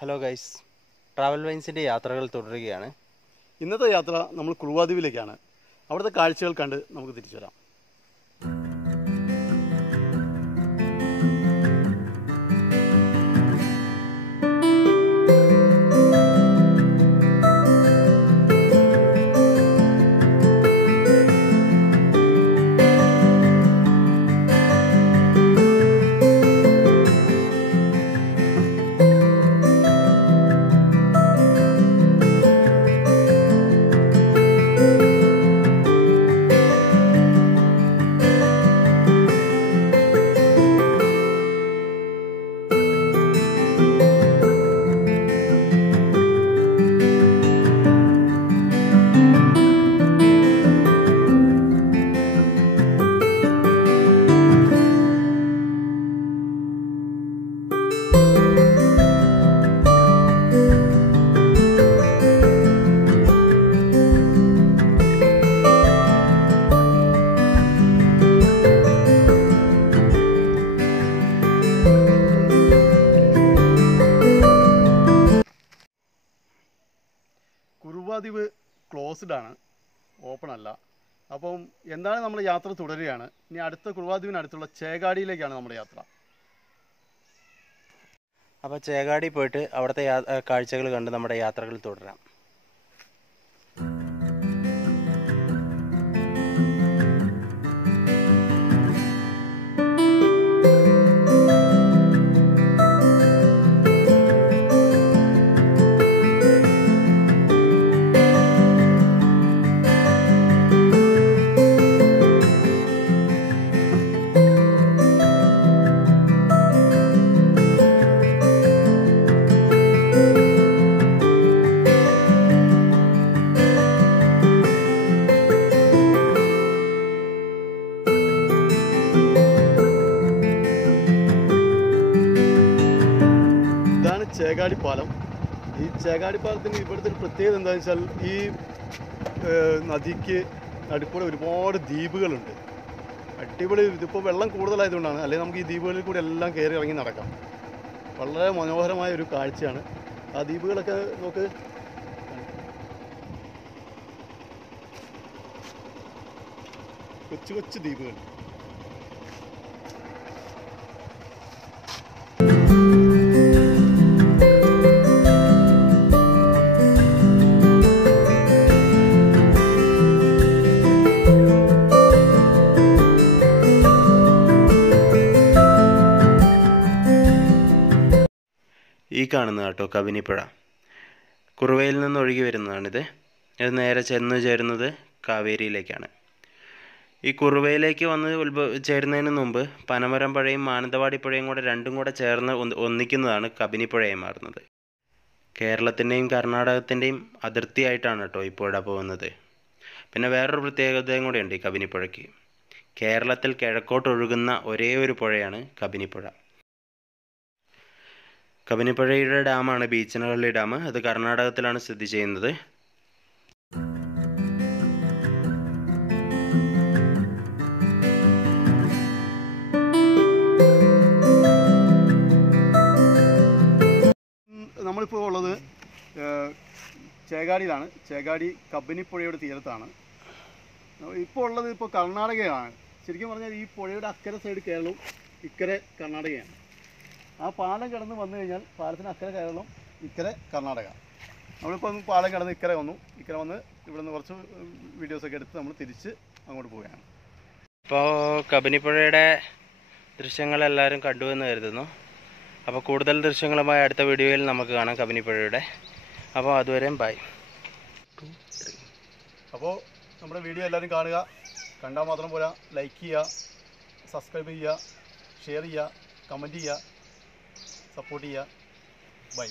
Hello guys, travel വൈൻസിൻ്റെ യാത്രകൾ തുടരുകയാണ്. ഇന്നത്തെ യാത്ര നമ്മൾ കുറുവാദ്വീപിലേക്കാണ്. അവിടുത്തെ കാഴ്ചകൾ കണ്ട് നമുക്ക് തിരിച്ചു വരാം. കുറുവാദ്വീപ് ക്ലോസ്ഡ് ആണ്, ഓപ്പൺ അല്ല. അപ്പം എന്താണ് നമ്മൾ യാത്ര തുടരുകയാണ്. ഇനി അടുത്ത കുറുവാദ്വീപിനടുത്തുള്ള ചേകാടിയിലേക്കാണ് നമ്മുടെ യാത്ര. അപ്പോൾ ചേകാടി പോയിട്ട് അവിടുത്തെ കാഴ്ചകൾ കണ്ട് നമ്മുടെ യാത്രകൾ തുടരാം. ചേകാടി പാലം. ഈ ചേകാടി പാലത്തിന് ഇവിടുത്തെ ഒരു പ്രത്യേകത എന്താണെന്ന് വെച്ചാൽ ഈ നദിക്ക് നടുക്കൂടെ ഒരുപാട് ദ്വീപുകളുണ്ട്. അടിപൊളി. ഇതിപ്പോൾ വെള്ളം കൂടുതലായതുകൊണ്ടാണ്, അല്ലെങ്കിൽ നമുക്ക് ഈ ദ്വീപുകളിൽ കൂടി എല്ലാം കയറി ഇറങ്ങി നടക്കാം. വളരെ മനോഹരമായ ഒരു കാഴ്ചയാണ്. ആ ദ്വീപുകളൊക്കെ നോക്ക്, കൊച്ചു കൊച്ചു ദ്വീപുകൾ. ഈ കാണുന്ന കേട്ടോ കബനിപ്പുഴ, കുറുവയിൽ നിന്ന് ഒഴുകി വരുന്നതാണിത്. ഇത് നേരെ ചെന്ന് ചേരുന്നത് കാവേരിയിലേക്കാണ്. ഈ കുറുവയിലേക്ക് വന്ന് ചേരുന്നതിന് മുമ്പ് പനമരം പുഴയും മാനന്തവാടി പുഴയും കൂടെ രണ്ടും കൂടെ ചേർന്ന് ഒന്നിക്കുന്നതാണ് കബനിപ്പുഴയായി മാറുന്നത്. കേരളത്തിൻ്റെയും കർണാടകത്തിൻ്റെയും അതിർത്തിയായിട്ടാണ് കേട്ടോ ഈ പുഴ പോകുന്നത്. പിന്നെ വേറൊരു പ്രത്യേകതയും കൂടെയുണ്ട് ഈ കബനിപ്പുഴയ്ക്ക്. കേരളത്തിൽ കിഴക്കോട്ടൊഴുകുന്ന ഒരേ ഒരു പുഴയാണ് കബനിപ്പുഴ. കബനിപ്പുഴയുടെ ഡാമാണ് ബീച്ചനഹള്ളി ഡാം. അത് കർണാടകത്തിലാണ് സ്ഥിതി ചെയ്യുന്നത്. നമ്മളിപ്പോൾ ഉള്ളത് ചേകാടിയിലാണ്. ചേകാടി കബനിപ്പുഴയുടെ തീരത്താണ്. ഇപ്പോൾ ഉള്ളത് ഇപ്പോൾ കർണാടകയാണ്. ശരിക്കും പറഞ്ഞാൽ ഈ പുഴയുടെ അക്കരെ സൈഡ് കേരളവും ഇക്കരെ കർണാടകയാണ്. ആ പാലം കടന്ന് വന്നു കഴിഞ്ഞാൽ പാലത്തിന് അക്കരെ കേരളം, ഇക്കരെ കർണാടക. നമ്മളിപ്പോൾ പാലം കടന്ന് ഇക്കരെ വന്നു. ഇക്കരെ വന്ന് ഇവിടെ നിന്ന് കുറച്ച് വീഡിയോസൊക്കെ എടുത്ത് നമ്മൾ തിരിച്ച് അങ്ങോട്ട് പോവുകയാണ്. ഇപ്പോൾ കബനിപ്പുഴയുടെ ദൃശ്യങ്ങളെല്ലാവരും കണ്ടുവെന്ന് കരുതുന്നു. അപ്പോൾ കൂടുതൽ ദൃശ്യങ്ങളുമായി അടുത്ത വീഡിയോയിൽ നമുക്ക് കാണാം കബനിപ്പുഴയുടെ. അപ്പോൾ അതുവരെയും ബൈ. അപ്പോൾ നമ്മുടെ വീഡിയോ എല്ലാവരും കാണുക. കണ്ടാൽ മാത്രം പോരാ, ലൈക്ക് ചെയ്യുക, സബ്സ്ക്രൈബ് ചെയ്യുക, ഷെയർ ചെയ്യുക, കമൻറ്റ് ചെയ്യുക, സപ്പോർട്ട് ചെയ്യുക. ബൈ.